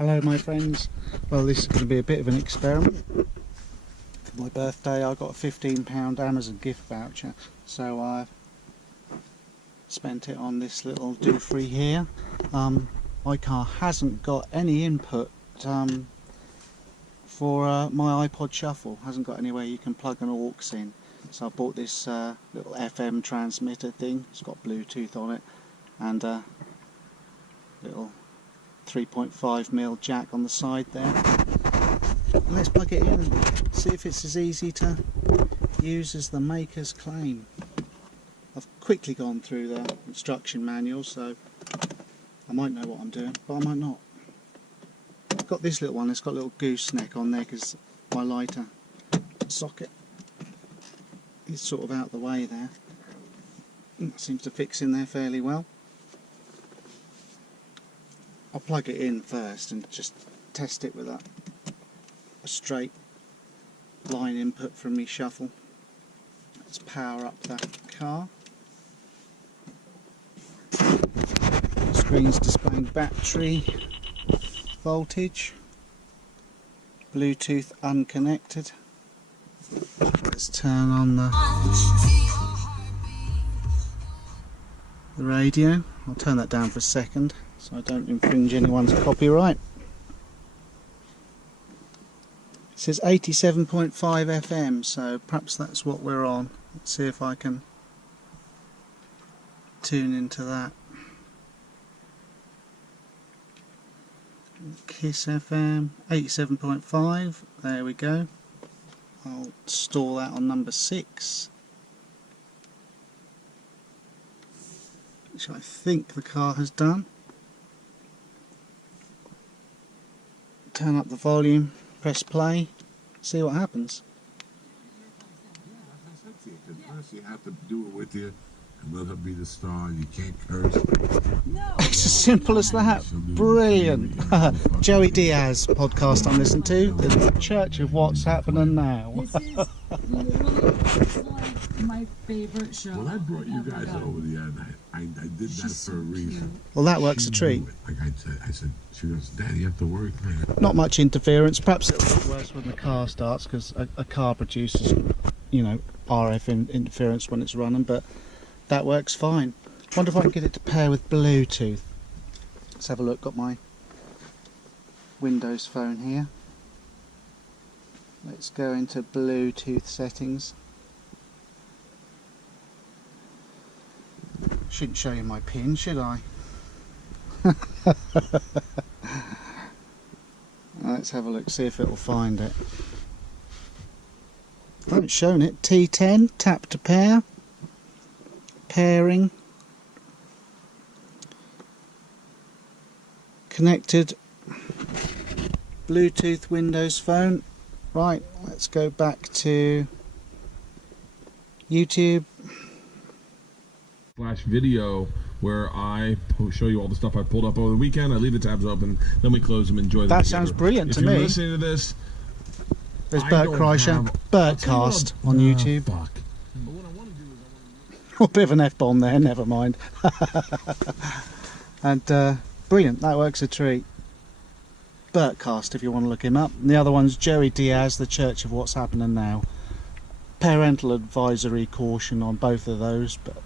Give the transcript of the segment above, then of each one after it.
Hello my friends. Well, this is going to be a bit of an experiment. For my birthday I got a £15 Amazon gift voucher, so I've spent it on this little do-free here. My car hasn't got any input for my iPod Shuffle, hasn't got anywhere you can plug an aux in, so I bought this little FM transmitter thing. It's got Bluetooth on it and a little 3.5mm jack on the side there. Let's plug it in and see if it's as easy to use as the makers claim. I've quickly gone through the instruction manual, so I might know what I'm doing, but I might not. I've got this little one, it's got a little gooseneck on there because my lighter socket is sort of out the way there. That seems to fix in there fairly well. I'll plug it in first and just test it with a straight line input from my Shuffle. Let's power up the car. The screen's displaying battery voltage, Bluetooth unconnected. Let's turn on the radio. I'll turn that down for a second so I don't infringe anyone's copyright. It says 87.5 FM, so perhaps that's what we're on. Let's see if I can tune into that. Kiss FM 87.5, there we go. I'll store that on number 6, which I think the car has done. Turn up the volume, press play, see what happens. First you have to do it with you and let her be the star. You can't curse. No. It's as simple as that. Brilliant. Joey Diaz podcast I'm listening to, the Church of What's Happening Now. This is literally like my favorite show. Well, I brought you guys over the other night. I did that for a reason. Well, that works a treat. Like I said, she goes, Dad, you have to work there. Not much interference. Perhaps it'll get worse when the car starts, because a car produces, you know, RF interference when it's running, but that works fine. Wonder if I can get it to pair with Bluetooth. Let's have a look. Got my Windows phone here. Let's go into Bluetooth settings. Shouldn't show you my pin, should I? Let's have a look, see if it'll find it. I haven't shown it. T10, tap to pair, pairing, connected Bluetooth Windows phone. Right, let's go back to YouTube. Flash video where I show you all the stuff I pulled up over the weekend. I leave the tabs open, then we close them, enjoy them. That together. sounds brilliant to me. If you're listening to this, there's Bert Kreischer, Bertcast on YouTube. Fuck. But what I want to do is A bit of an F-bomb there, never mind. And brilliant, that works a treat. Bertcast if you want to look him up. And the other one's Joey Diaz, the Church of What's Happening Now. Parental advisory caution on both of those, but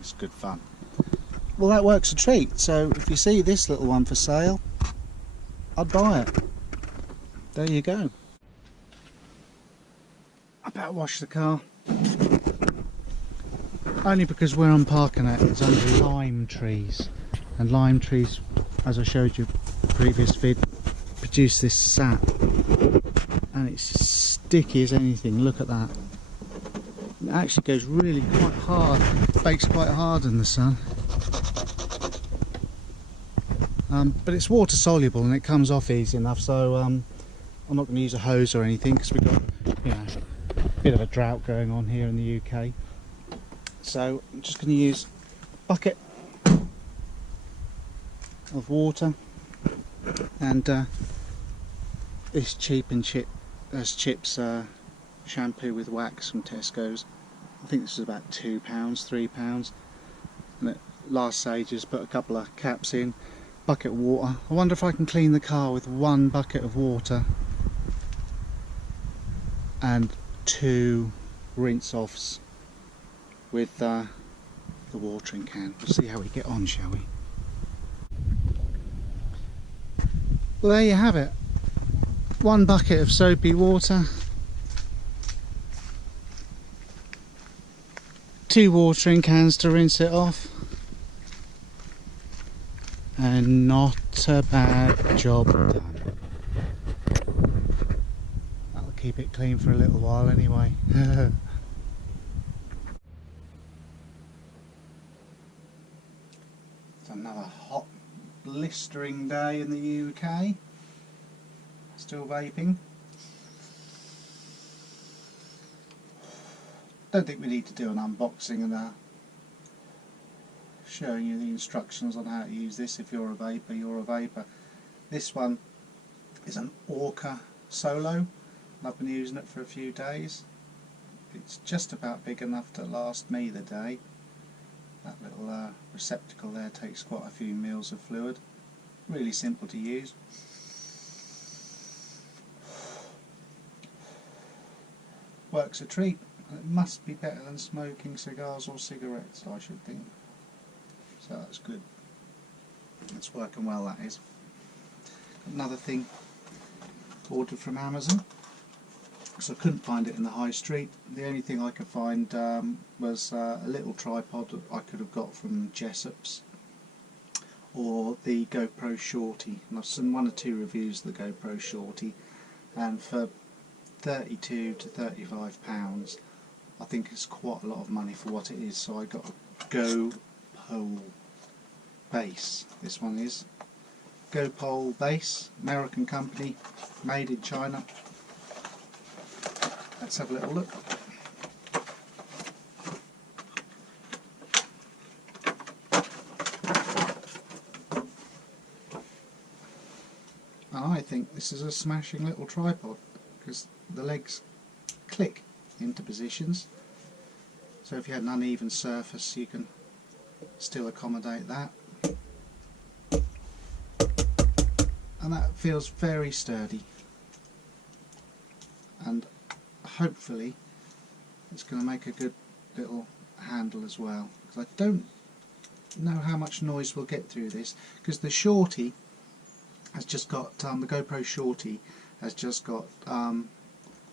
it's good fun. Well, that works a treat. So if you see this little one for sale, I'd buy it. There you go. I better wash the car. Only because where I'm parking at is under lime trees, and lime trees, as I showed you previous vid, produce this sap, and it's sticky as anything. Look at that. It actually goes really quite hard, bakes quite hard in the sun. But it's water soluble and it comes off easy enough, so I'm not going to use a hose or anything, because we've got, you know, a bit of a drought going on here in the UK. So I'm just going to use a bucket of water and this cheap and chips shampoo with wax from Tesco's. I think this is about £2, £3, and it lasts ages. Put a couple of caps in, bucket of water. I wonder if I can clean the car with 1 bucket of water and 2 rinse offs with the watering can. We'll see how we get on, shall we? Well, there you have it. 1 bucket of soapy water, 2 watering cans to rinse it off, and not a bad job done. That'll keep it clean for a little while anyway. It's another hot, blistering day in the UK. Still vaping. Don't think we need to do an unboxing and showing you the instructions on how to use this. If you're a vapor, you're a vapor. This one is an Orca Solo, and I've been using it for a few days. It's just about big enough to last me the day. That little receptacle there takes quite a few mils of fluid. Really simple to use. Works a treat. It must be better than smoking cigars or cigarettes, I should think. So that's good. It's working well, that is. Another thing ordered from Amazon, because I couldn't find it in the high street. The only thing I could find was a little tripod that I could have got from Jessop's, or the GoPro Shorty. And I've seen 1 or 2 reviews of the GoPro Shorty, and for £32 to £35 I think it's quite a lot of money for what it is. So I got a gopole base. This one is gopole base, American company, made in China. Let's have a little look. And I think this is a smashing little tripod, because the legs click into positions, so if you had an uneven surface you can still accommodate that, and that feels very sturdy, and hopefully it's going to make a good little handle as well, because I don't know how much noise we'll get through this, because the Shorty has just got the GoPro Shorty has just got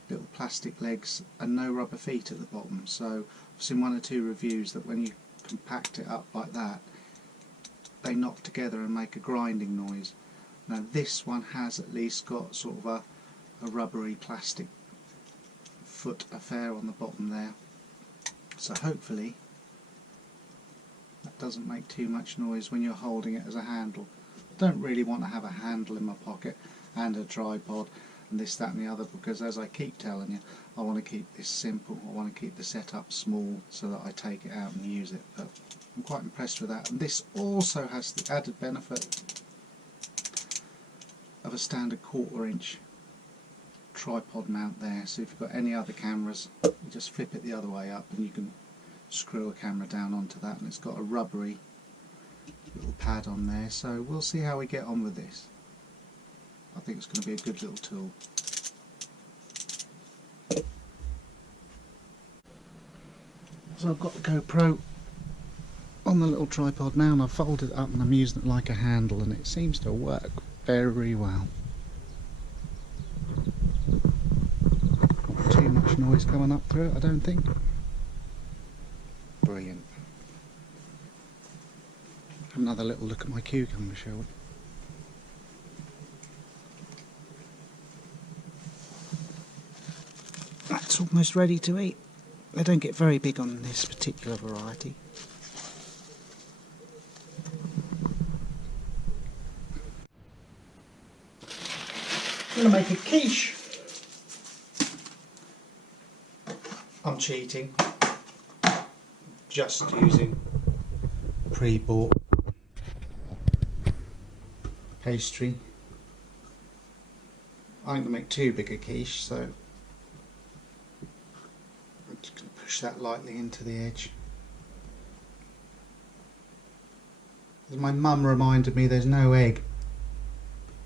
little plastic legs and no rubber feet at the bottom. So I've seen 1 or 2 reviews that when you compact it up like that, they knock together and make a grinding noise. Now this one has at least got sort of a rubbery plastic foot affair on the bottom there, so hopefully that doesn't make too much noise when you're holding it as a handle. Don't really want to have a handle in my pocket and a tripod and this, that and the other, because as I keep telling you, I want to keep this simple. I want to keep the setup small so that I take it out and use it. But I'm quite impressed with that, and this also has the added benefit of a standard 1/4 inch tripod mount there, so if you've got any other cameras you just flip it the other way up and you can screw a camera down onto that, and it's got a rubbery little pad on there. So we'll see how we get on with this. I think it's going to be a good little tool. So I've got the GoPro on the little tripod now, and I've folded it up and I'm using it like a handle, and it seems to work very well. Not too much noise coming up through it, I don't think. Brilliant. Have another little look at my cucumber, shall we? That's almost ready to eat. They don't get very big on this particular variety. I'm going to make a quiche. I'm cheating. Just using pre-bought pastry. I'm going to make too big a quiche, so I'm just going to push that lightly into the edge. My mum reminded me there's no egg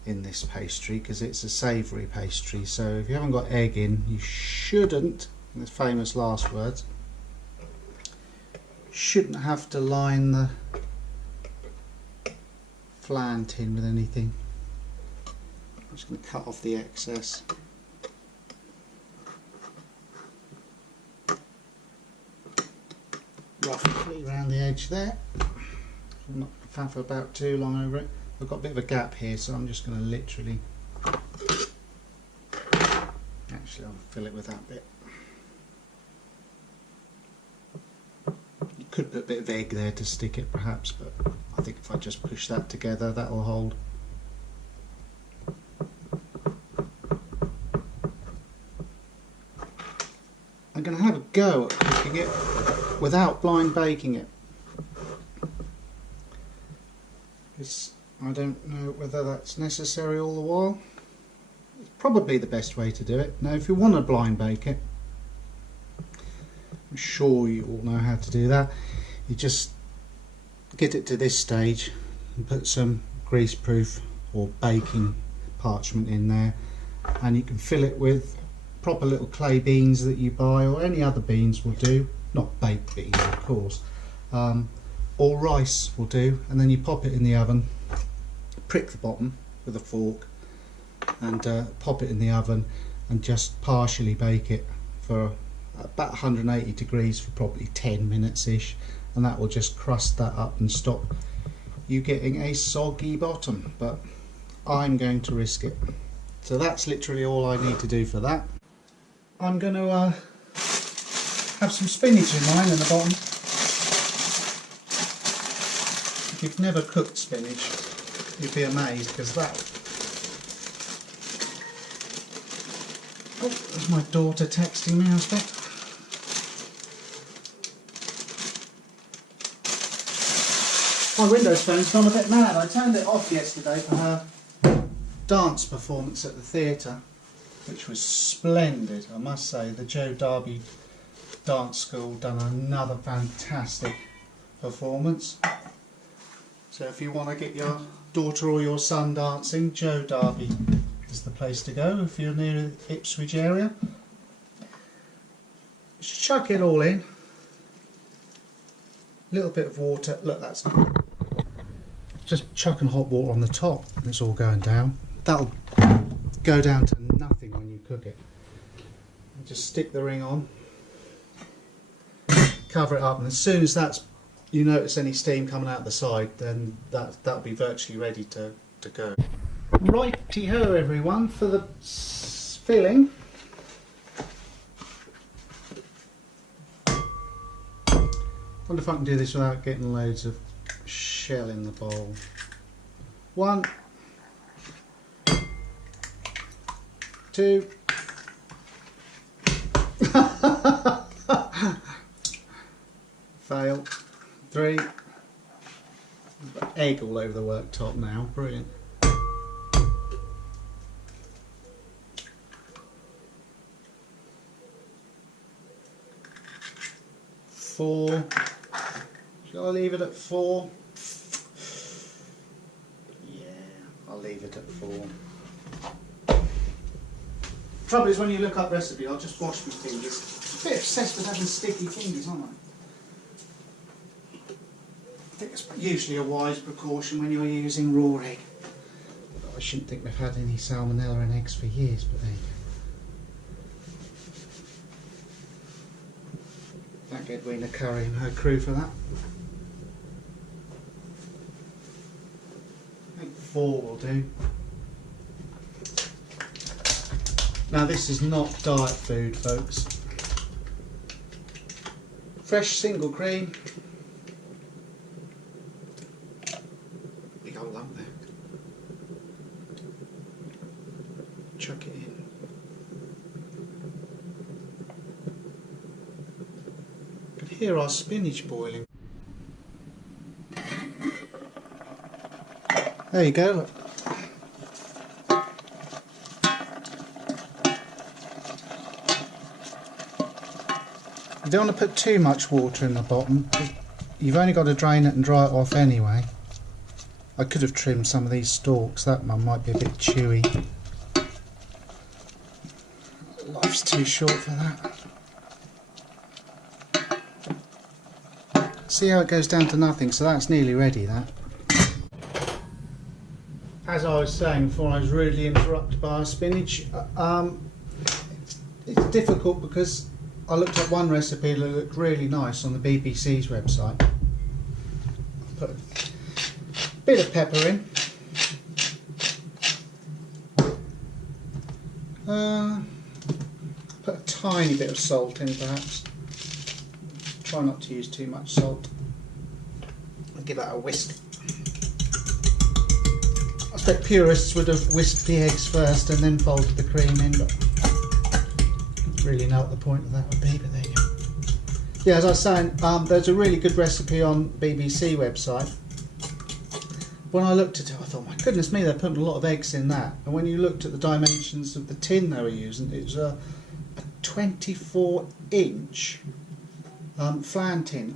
in this pastry because it's a savoury pastry, so if you haven't got egg in, you shouldn't, the famous last words, shouldn't have to line the flan tin with anything. I'm just going to cut off the excess. Roughly around the edge there. I'm not faff about too long over it. I've got a bit of a gap here, so I'm just going to literally, actually I'll fill it with that bit. You could put a bit of egg there to stick it perhaps, but I think if I just push that together, that will hold. I'm going to have a go at cooking it without blind baking it. I don't know whether that's necessary all the while. It's probably the best way to do it. Now if you want to blind bake it, I'm sure you all know how to do that. You just get it to this stage and put some greaseproof or baking parchment in there, and you can fill it with proper little clay beans that you buy, or any other beans will do, not baked beans of course, or rice will do, and then you pop it in the oven, prick the bottom with a fork and pop it in the oven and just partially bake it for about 180 degrees for probably 10 minutes ish, and that will just crust that up and stop you getting a soggy bottom, but I'm going to risk it. So that's literally all I need to do for that. I'm going to have some spinach in mine in the bottom. If you've never cooked spinach, you'd be amazed, because that... Oh, there's my daughter texting me, I expect. My Windows phone's gone a bit mad. I turned it off yesterday for her dance performance at the theatre, which was splendid, I must say. The Joe Derby Dance School done another fantastic performance. So if you want to get your daughter or your son dancing, Joe Derby is the place to go if you're near the Ipswich area. Just chuck it all in. A little bit of water. Look, that's just chucking hot water on the top and it's all going down. That'll go down to nothing when you cook it. Just stick the ring on, cover it up, and as soon as you notice any steam coming out the side, then that'll be virtually ready to go. Righty-ho everyone, for the filling. Wonder if I can do this without getting loads of shell in the bowl. 1, 2. Fail. 3. Egg all over the worktop now. Brilliant. 4. Shall I leave it at 4? Yeah, I'll leave it at 4. Trouble is, when you look up recipe, I'll just wash my fingers. I'm a bit obsessed with having sticky fingers, aren't I? I think it's usually a wise precaution when you're using raw egg. I shouldn't think they've had any salmonella in eggs for years, but there you go. Thank Edwina Curry and her crew for that. I think 4 will do. Now this is not diet food, folks. Fresh single cream. Big old lump there. Chuck it in. You can hear our spinach boiling. There you go. You don't want to put too much water in the bottom. You've only got to drain it and dry it off anyway. I could have trimmed some of these stalks, that one might be a bit chewy. Life's too short for that. See how it goes down to nothing, so that's nearly ready, that. As I was saying before, I was rudely interrupted by our spinach. It's difficult because I looked at one recipe that looked really nice on the BBC's website. Put a bit of pepper in. Put a tiny bit of salt in perhaps. Try not to use too much salt. I'll give that a whisk. I expect purists would have whisked the eggs first and then folded the cream in, but I don't really know what the point of that would be, but there you go. Yeah, as I was saying, there's a really good recipe on BBC website. When I looked at it, I thought, my goodness me, they're putting a lot of eggs in that. And when you looked at the dimensions of the tin they were using, it was a 24-inch flan tin.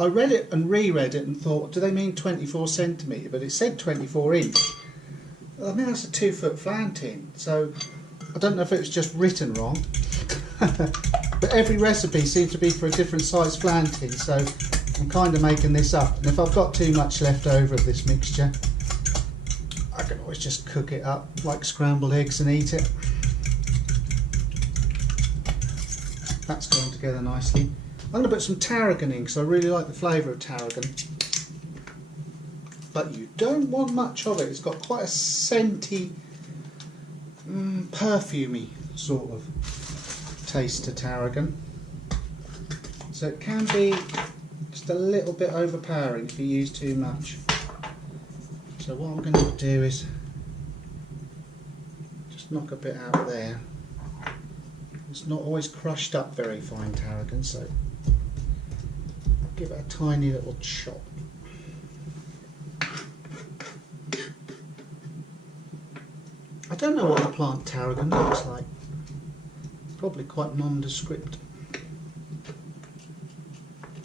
I read it and reread it and thought, do they mean 24 centimetre? But it said 24 inch. I mean, that's a 2-foot flan tin. So I don't know if it was just written wrong. But every recipe seems to be for a different size flan tin. So I'm kind of making this up. And if I've got too much left over of this mixture, I can always just cook it up like scrambled eggs and eat it. That's gone together nicely. I'm going to put some tarragon in because I really like the flavour of tarragon. But you don't want much of it. It's got quite a scenty, perfumey sort of taste to tarragon. So it can be just a little bit overpowering if you use too much. So what I'm going to do is just knock a bit out there. It's not always crushed up very fine tarragon, so I'll give it a tiny little chop. I don't know what the plant tarragon looks like. Probably quite nondescript.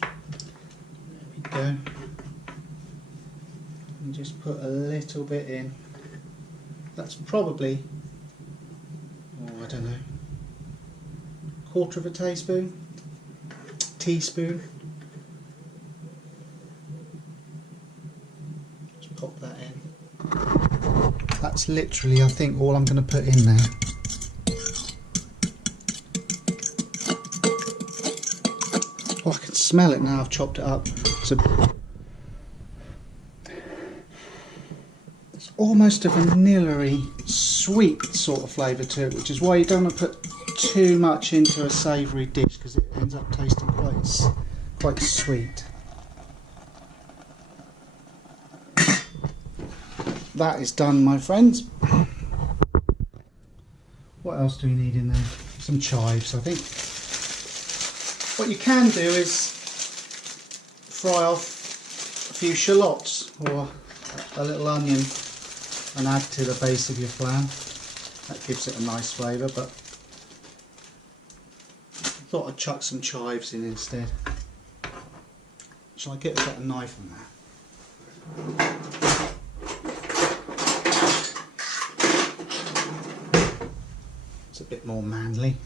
There we go. And just put a little bit in. That's probably, oh, I don't know, 1/4 of a teaspoon. Just pop that in. That's literally, I think, all I'm going to put in there. Oh, I can smell it now I've chopped it up. It's almost a vanilla-y, sweet sort of flavour to it, which is why you don't want to put too much into a savoury dish because it ends up tasting quite sweet. That is done, my friends. What else do we need in there? Some chives, I think. What you can do is fry off a few shallots or a little onion and add to the base of your flan. That gives it a nice flavour, but I thought I'd chuck some chives in instead. Shall I get a knife on that? It's a bit more manly.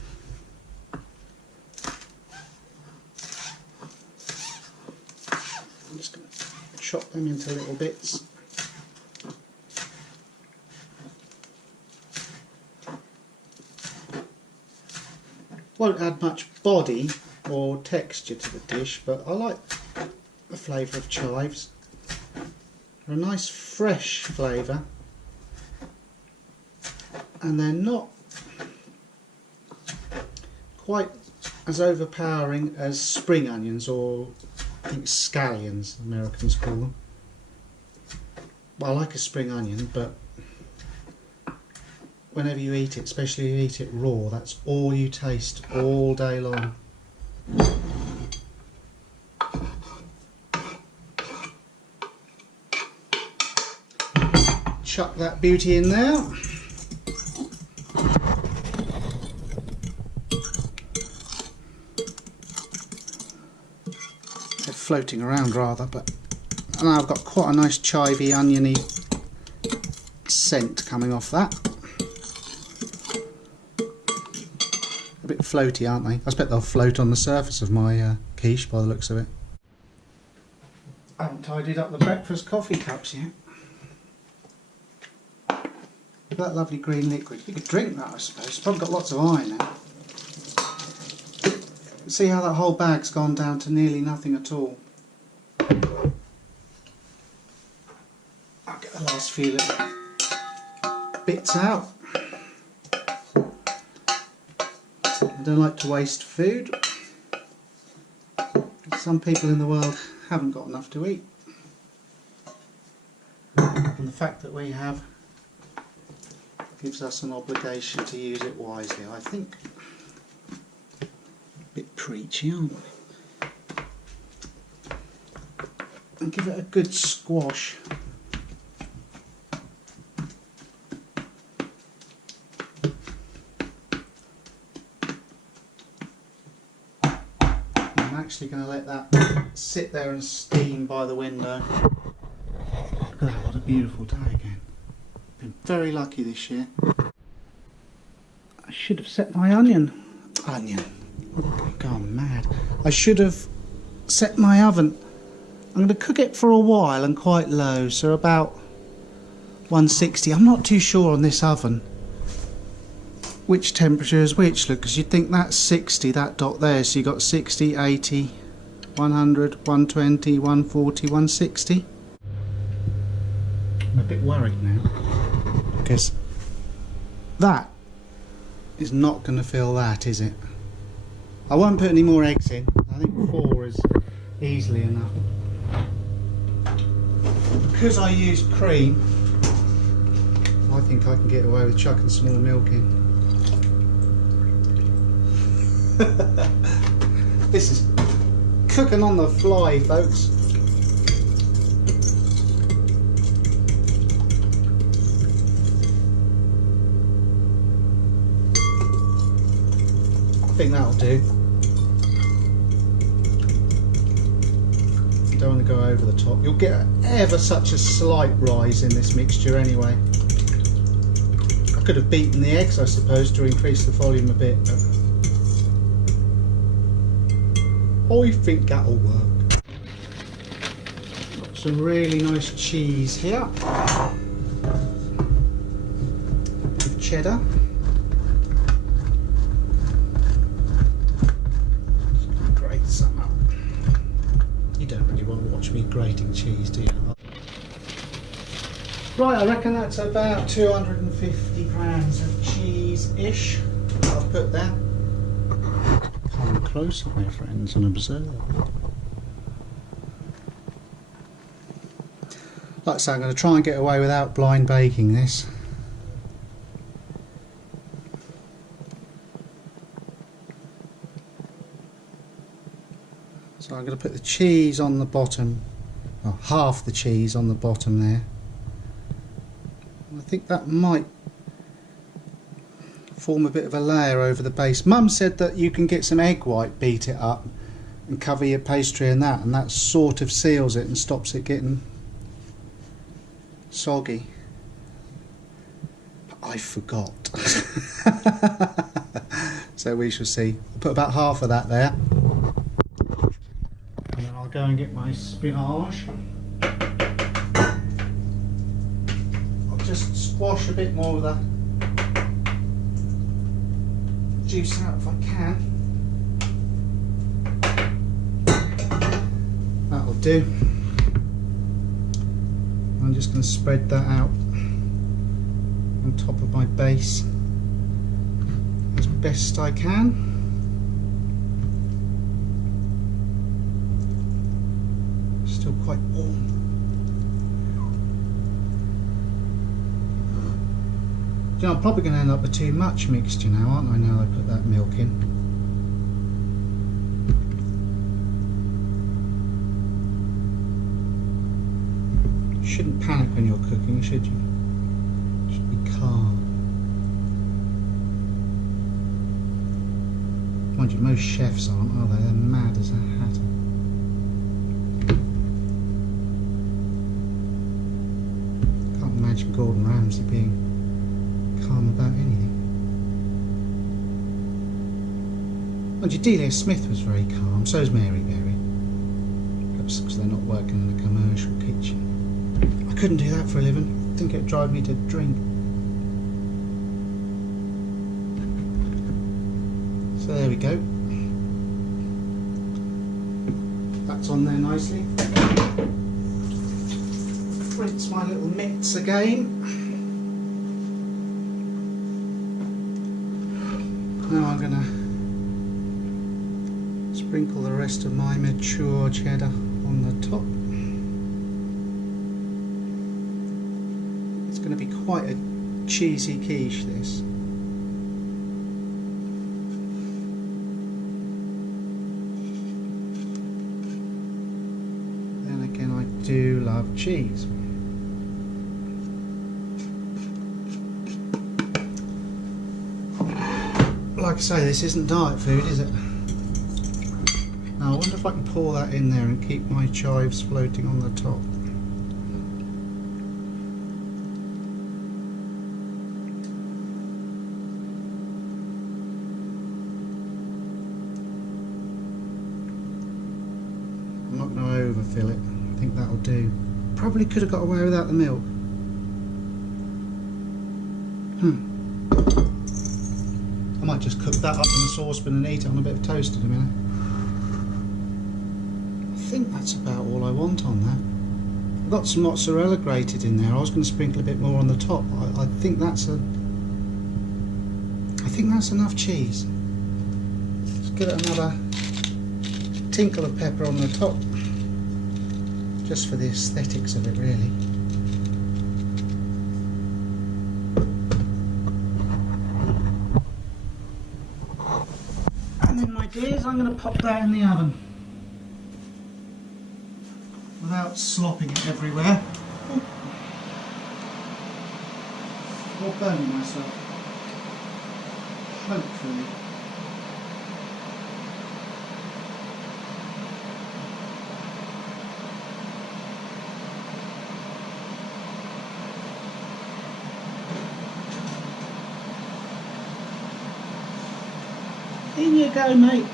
I'm just going to chop them into little bits. Won't add much body or texture to the dish, but I like the flavour of chives. They're a nice fresh flavour and they're not quite as overpowering as spring onions, or I think scallions Americans call them. Well, I like a spring onion, but whenever you eat it, especially if you eat it raw, that's all you taste all day long. Chuck that beauty in there. They're floating around rather, but And I've got quite a nice chivy, oniony scent coming off that. A bit floaty, aren't they? I expect they'll float on the surface of my quiche by the looks of it. I haven't tidied up the breakfast coffee cups yet. That lovely green liquid. You could drink that, I suppose. It's probably got lots of iron in it. See how that whole bag's gone down to nearly nothing at all. I'll get the last few little bits out. I don't like to waste food. Some people in the world haven't got enough to eat. And the fact that we have gives us an obligation to use it wisely, I think. A bit preachy, aren't we? And give it a good squash. I'm actually going to let that sit there and steam by the window. Look at that, what a beautiful day again. Been very lucky this year. I should have set my onion. I've gone mad. I should have set my oven. I'm going to cook it for a while and quite low, so about 160. I'm not too sure on this oven which temperature is which. Look, because you'd think that's 60, that dot there, so you got 60, 80, 100, 120, 140, 160. I'm a bit worried now, because that is not going to fill that, is it? I won't put any more eggs in. I think 4 is easily enough. Because I used cream, I think I can get away with chucking some more milk in. This is cooking on the fly, folks. I think that'll do. Don't want to go over the top. You'll get ever such a slight rise in this mixture anyway. I could have beaten the eggs, I suppose, to increase the volume a bit, but I think that'll work. Got some really nice cheese here. With cheddar. Grate some up. You don't really want to watch me grating cheese, do you? Right, I reckon that's about 250 grams of cheese-ish I've put there. Come closer, my friends, and observe. Like I say, I'm going to try and get away without blind baking this. So I'm going to put the cheese on the bottom, well, half the cheese on the bottom there. I think that might form a bit of a layer over the base. Mum said that you can get some egg white, beat it up and cover your pastry in that, and that sort of seals it and stops it getting soggy. But I forgot. So we shall see. I'll put about half of that there. And then I'll go and get my spinach. I'll just squash a bit more of the juice out if I can. That'll do. I'm just going to spread that out on top of my base as best I can. Still quite warm. You know, I'm probably going to end up with too much mixture now, aren't I, now I put that milk in. You shouldn't panic when you're cooking, should you? You should be calm. Mind you, most chefs aren't, are they? They're mad as a hatter. imagine Gordon Ramsay being calm about anything. Well, Delia Smith was very calm, so is Mary Berry. Perhaps because they're not working in a commercial kitchen. I couldn't do that for a living. I think it'd drive me to drink. So there we go. That's on there nicely. Rinse my little mitts again. Now I'm going to sprinkle the rest of my mature cheddar on the top. It's going to be quite a cheesy quiche, this. Then again, I do love cheese. Like I say, this isn't diet food, is it? Now I wonder if I can pour that in there and keep my chives floating on the top. I'm not going to overfill it. I think that'll do. Probably could have got away without the milk. I might just cook that up in the saucepan and eat it on a bit of toast in a minute. I think that's about all I want on that. I've got some mozzarella grated in there. I was going to sprinkle a bit more on the top. I think that's enough cheese. Let's give it another tinkle of pepper on the top, just for the aesthetics of it, really. And then, my dears, I'm going to pop that in the oven without slopping it everywhere or burning myself, hopefully. In you go, mate.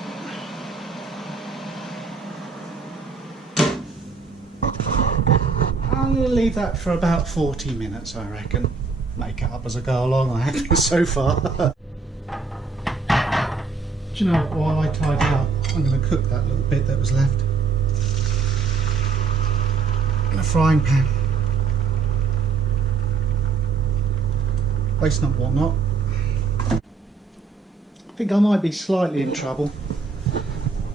I'm going to leave that for about 40 minutes, I reckon. Make it up as I go along, I have been so far. Do you know what, while I tidy up, I'm going to cook that little bit that was left in a frying pan. Waste not, what not. I think I might be slightly in trouble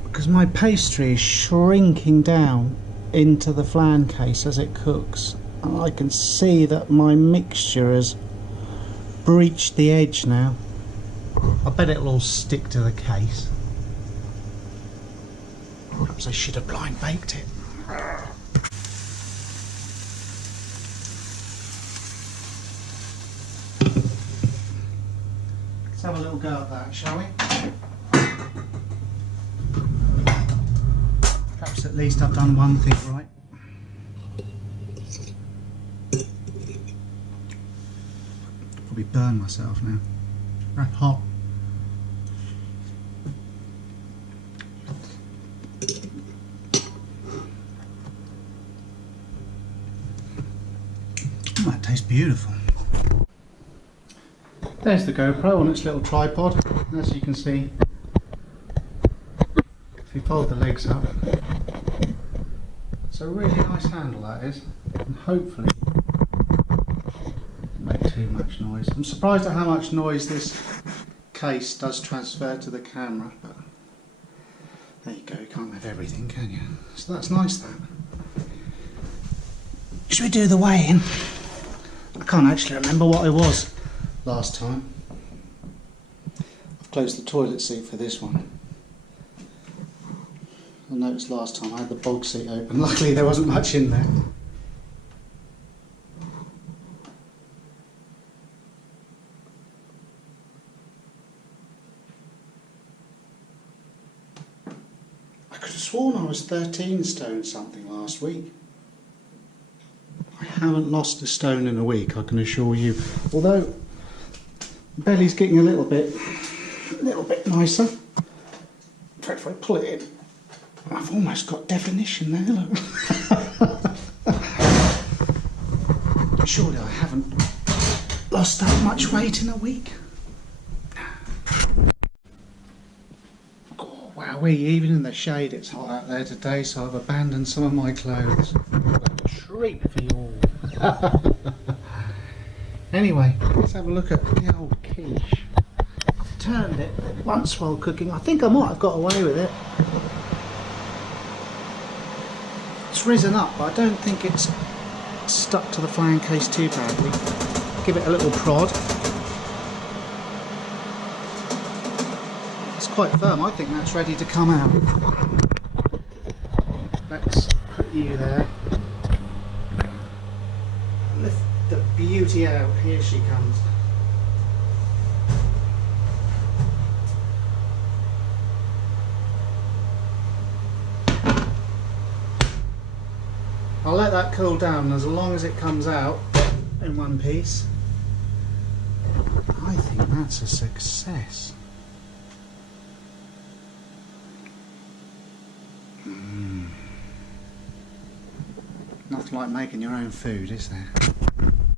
because my pastry is shrinking down into the flan case as it cooks, and I can see that my mixture has breached the edge now. I bet it'll all stick to the case. Perhaps I should have blind baked it. Let's have a little go at that, shall we? Perhaps at least I've done one thing right. Probably burn myself now. Very hot. Oh, that tastes beautiful. There's the GoPro on its little tripod. As you can see, if you fold the legs up, it's a really nice handle, that is, and hopefully it won't make too much noise. I'm surprised at how much noise this case does transfer to the camera, but there you go, you can't have everything, can you? So that's nice, that. Should we do the weigh-in? I can't actually remember what I was last time. I've closed the toilet seat for this one. I noticed last time I had the bog seat open. Luckily there wasn't much in there. I could have sworn I was 13 stone something last week. I haven't lost a stone in a week, I can assure you. Although the belly's getting a little bit nicer. In fact, if I pull it in, I've almost got definition there, look. Surely I haven't lost that much weight in a week. Oh, wowee, even in the shade it's hot out there today, so I've abandoned some of my clothes. What a treat for you all. Anyway, let's have a look at the old quiche. I've turned it once while cooking. I think I might have got away with it. It's risen up, but I don't think it's stuck to the frying case too badly. Give it a little prod. It's quite firm. I think that's ready to come out. Let's put you there. Lift the beauty out. Here she comes. I'll let that cool down. As long as it comes out in one piece, I think that's a success. Nothing like making your own food, is there?